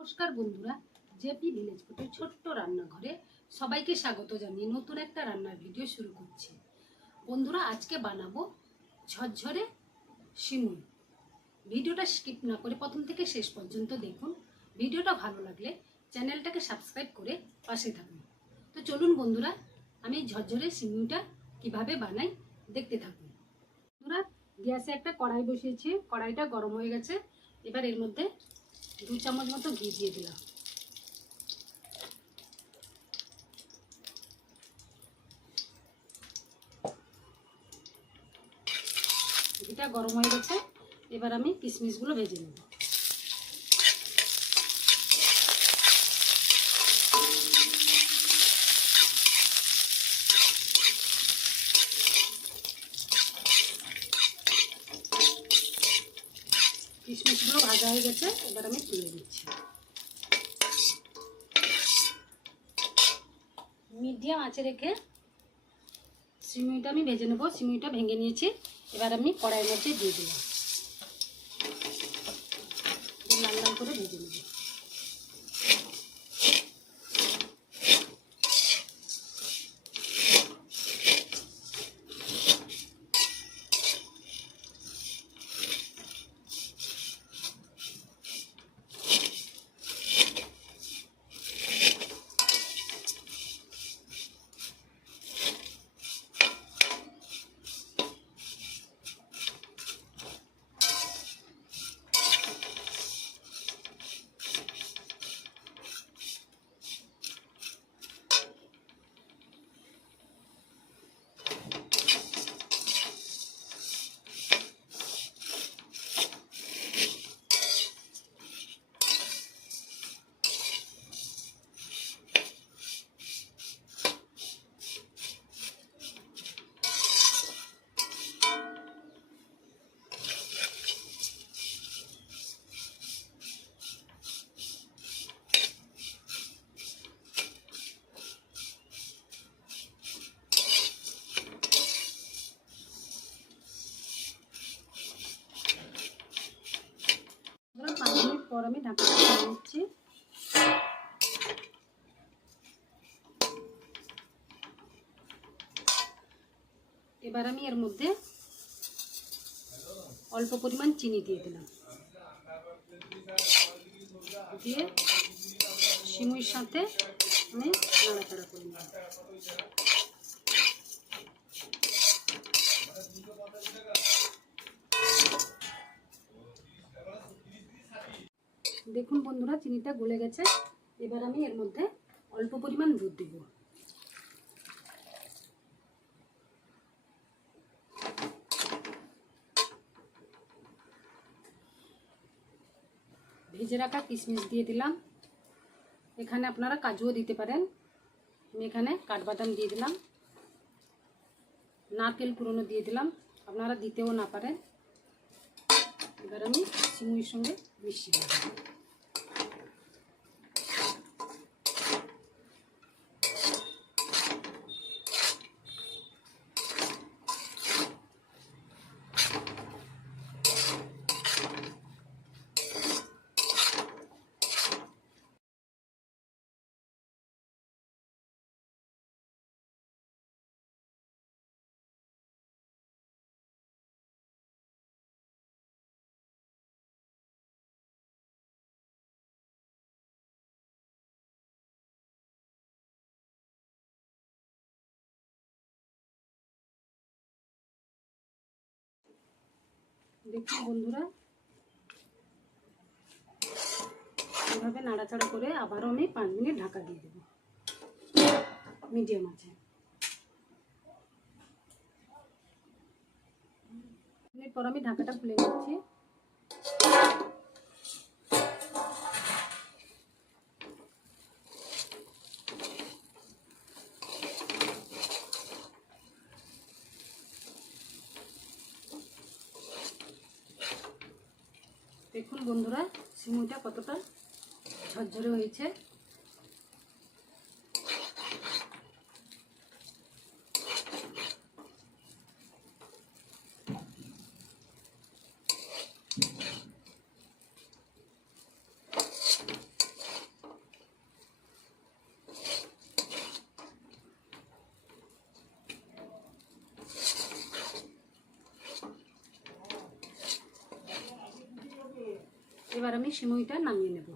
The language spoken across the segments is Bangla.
নমস্কার বন্ধুরা, জেপি ভিলেজ ছোট্ট রান্নাঘরে সবাইকে স্বাগত জানিয়ে নতুন একটা রান্নার ভিডিও শুরু করছি। বন্ধুরা, আজকে বানাবো ঝরঝরে শিমুই ভিডিওটা স্কিপ না করে প্রথম থেকে শেষ পর্যন্ত দেখুন। ভিডিওটা ভালো লাগলে চ্যানেলটাকে সাবস্ক্রাইব করে পাশে থাকুন। তো চলুন বন্ধুরা, আমি ঝরঝরে সিমুইটা কীভাবে বানাই দেখতে থাকুন। বন্ধুরা, গ্যাসে একটা কড়াই বসিয়েছি, কড়াইটা গরম হয়ে গেছে। এবার এর মধ্যে দু চামচ মতো ঘি দিয়ে দিলাম। ঘিটা গরম হয়ে গেছে, এবার আমি কিশমিশগুলো ভেজে নেব। কিশমিশগুলো ভাজা হয়ে গেছে, এবার আমি তুলে দিচ্ছি মিডিয়াম আঁচে রেখে সিমুইটা আমি ভেজে নেব, সিমুইটা ভেঙে নিয়েছি। এবার আমি কড়াইয়ের মধ্যে দিয়ে দিলাম। লাল করে ভেজে নেব এবার পাঁচ মিনিট পর আমি ঢাকাটা খুলে এবার আমি এর মধ্যে অল্প পরিমাণ চিনি দিয়ে দিলাম। দিয়ে সিমুইর সাথে আমি নাড়াচাড়া করে নেব দেখুন বন্ধুরা, চিনিটা গলে গেছে। এবার আমি এর মধ্যে অল্প পরিমাণ দুধ দেব। ভেজে রাখা কিশমিশ দিয়ে দিলাম। এখানে আপনারা কাজুও দিতে পারেন। আমি এখানে কাঠবাদাম দিয়ে দিলাম। নারকেল পুরনো দিয়ে দিলাম। আপনারা দিতেও না পারেন। এবার আমি সিমুইর সঙ্গে মিশিয়ে দেবো দেখুন বন্ধুরা। এভাবে নাড়াচাড়া করে আবারও আমি পাঁচ মিনিট ঢাকা দিয়ে দেবো। মিডিয়াম আছে। পর আমি ঢাকাটা খুলে নিচ্ছি। দেখুন বন্ধুরা সিমুইটা কতটা ঝরঝরে হয়েছে। এবার আমি সিমুইটা নামিয়ে নেব।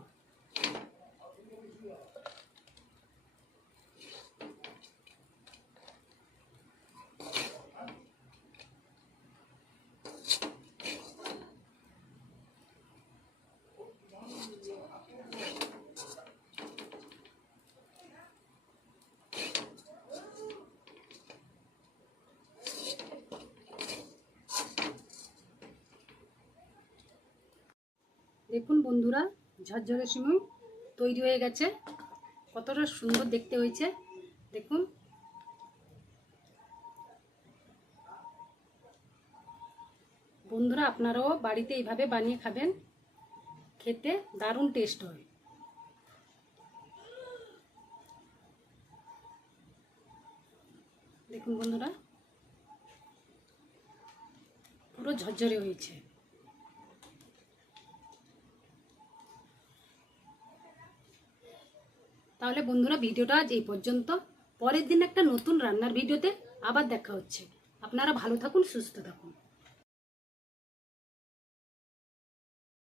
দেখুন বন্ধুরা, ঝরঝরে সিমুই তৈরি হয়ে গেছে। কতটা সুন্দর দেখতে হয়েছে। দেখুন। বন্ধুরা, আপনারাও বাড়িতে এইভাবে বানিয়ে খাবেন। খেতে দারুণ টেস্ট হয়। দেখুন বন্ধুরা, পুরো ঝরঝরে হয়েছে। তাহলে বন্ধুরা ভিডিওটা আজ এই পর্যন্ত। পরের দিন একটা নতুন রান্নার ভিডিওতে আবার দেখা হচ্ছে। আপনারা ভালো থাকুন, সুস্থ থাকুন।